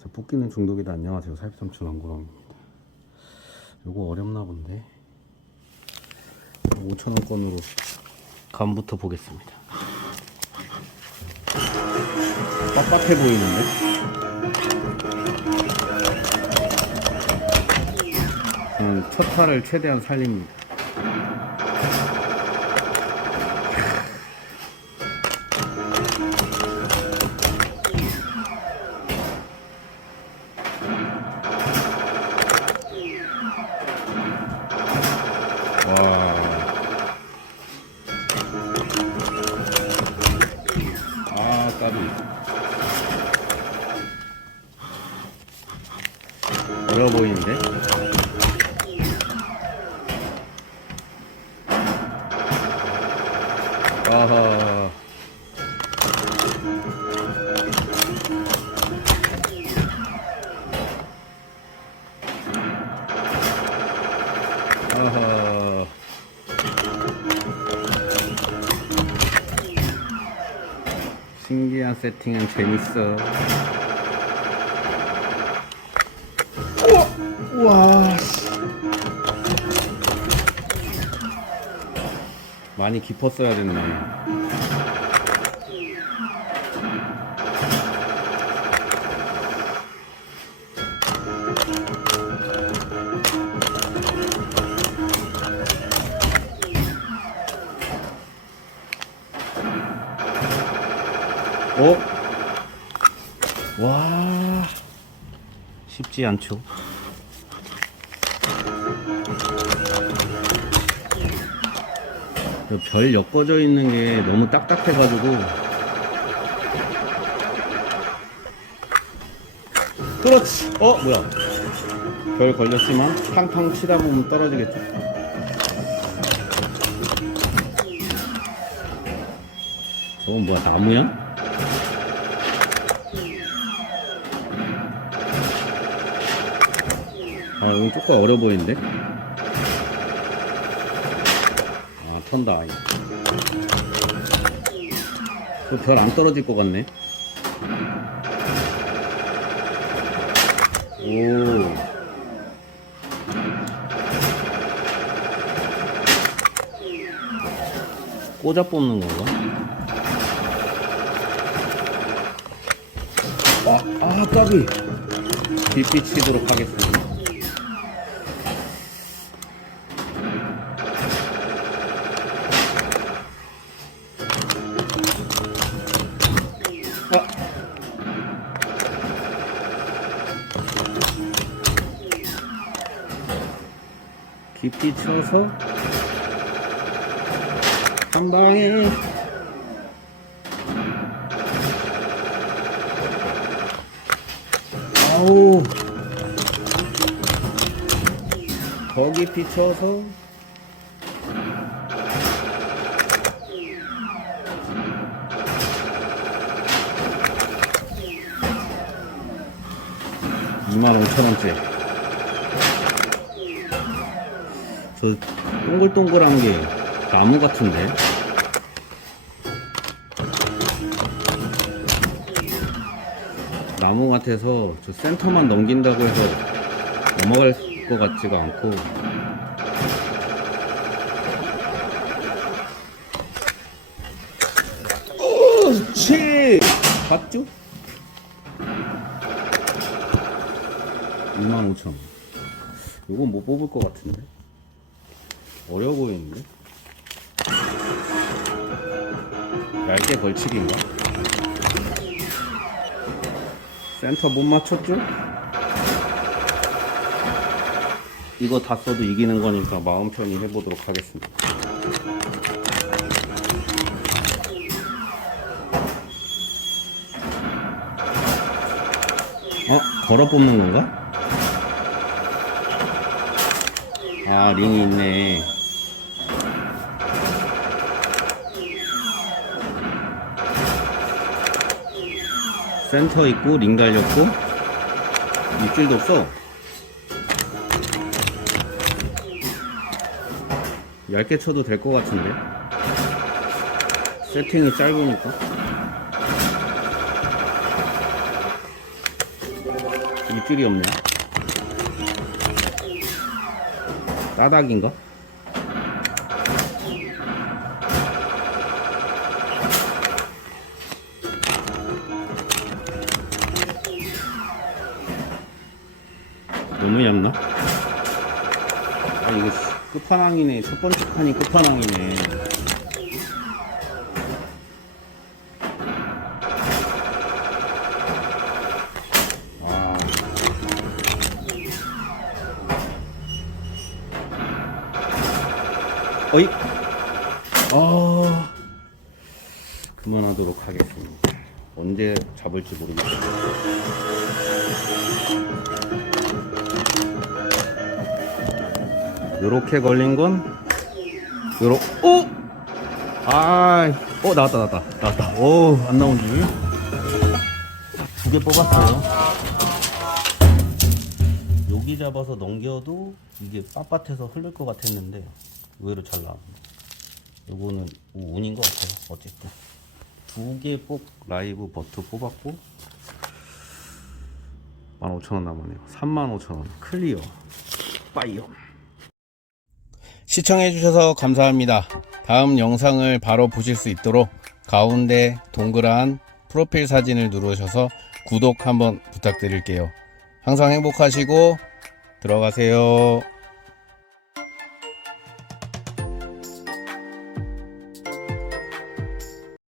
자, 뽑기는 중독이다. 안녕하세요. 사입삼촌 왕구렁입니다. 요거 어렵나 본데. 5천원권으로 감부터 보겠습니다. 빡빡해 보이는데? 음, 첫 타를 최대한 살립니다. 아하. 신기한 세팅은 재밌어. 우와. 많이 깊었어야 됐네. 어? 와. 쉽지 않죠. 별 엮어져 있는 게 너무 딱딱해가지고. 그렇지. 어 뭐야? 별 걸렸지만 팡팡 치다 보면 떨어지겠죠 저건 뭐야 나무야? 아 이거 조금 어려 보이는데 아 턴다. 별 안 떨어질 것 같네. 오. 꽂아 뽑는 건가? 아, 아 까비. 빛빛 치도록 하겠습니다 쳐서 한 방에 아우. 쳐서 이만 5천원째 저 동글동글한 게 나무 같은데. 나무 같아서 저 센터만 넘긴다고 해서 넘어갈 것 같지가 않고. 그렇지 봤죠? 25,000원. 이건 못 뽑을 것 같은데 어려워 보이는데 얇게 걸치기인가? 센터 못 맞췄죠? 이거 다 써도 이기는 거니까 마음 편히 해보도록 하겠습니다 어? 걸어 뽑는 건가? 아 링이 있네 센터 있고 링 달렸고 입질도 없어 얇게 쳐도 될 것 같은데 세팅이 짧으니까 입줄이 없네. 따닥인가? 너무 얇나? 아 이거 씨, 끝판왕이네. 첫 번째 판이 끝판왕이네. 와. 어이. 어 그만하도록 하겠습니다. 언제 잡을지 모르겠어요 요렇게 걸린 건 요렇 오! 아, 어 나왔다 나왔다 나왔다. 오, 안 나온 줄. 두 개 뽑았어요. 여기 잡아서 넘겨도 이게 빳빳해서 흐를 것 같았는데 의외로 잘 나왔네. 요거는 운인 것 같아요. 어쨌든 두 개 뽑 라이브 버트 뽑았고 15,000원 남았네요. 35,000원 클리어 파이어. 시청해주셔서 감사합니다. 다음 영상을 바로 보실 수 있도록 가운데 동그란 프로필 사진을 누르셔서 구독 한번 부탁드릴게요. 항상 행복하시고 들어가세요.